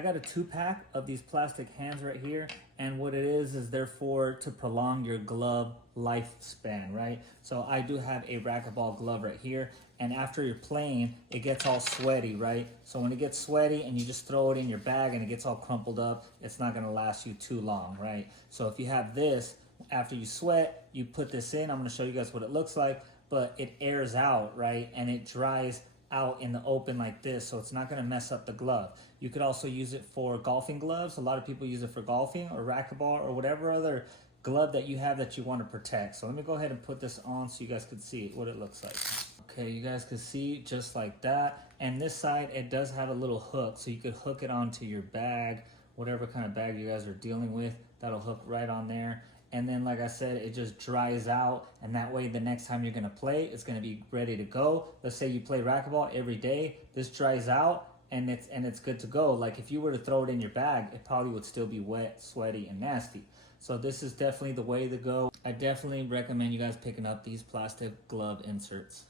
I got a 2-pack of these plastic hands right here, and what it is therefore to prolong your glove lifespan, right? So I do have a racquetball glove right here, and after you're playing, it gets all sweaty, right? So when it gets sweaty and you just throw it in your bag and it gets all crumpled up, it's not gonna last you too long, right? So if you have this, after you sweat, you put this in. I'm gonna show you guys what it looks like, but it airs out, right? And it dries out in the open like this, so it's not going to mess up the glove. You could also use it for golfing gloves. A lot of people use it for golfing or racquetball or whatever other glove that you have that you want to protect. So let me go ahead and put this on so you guys can see what it looks like. Okay, you guys can see just like that. And this side, it does have a little hook, so you could hook it onto your bag, whatever kind of bag you guys are dealing with. That'll hook right on there. And then, like I said, it just dries out, and that way the next time you're gonna play, it's gonna be ready to go. Let's say you play racquetball every day, this dries out and it's good to go. Like if you were to throw it in your bag, it probably would still be wet, sweaty, and nasty. So this is definitely the way to go. I definitely recommend you guys picking up these plastic glove inserts.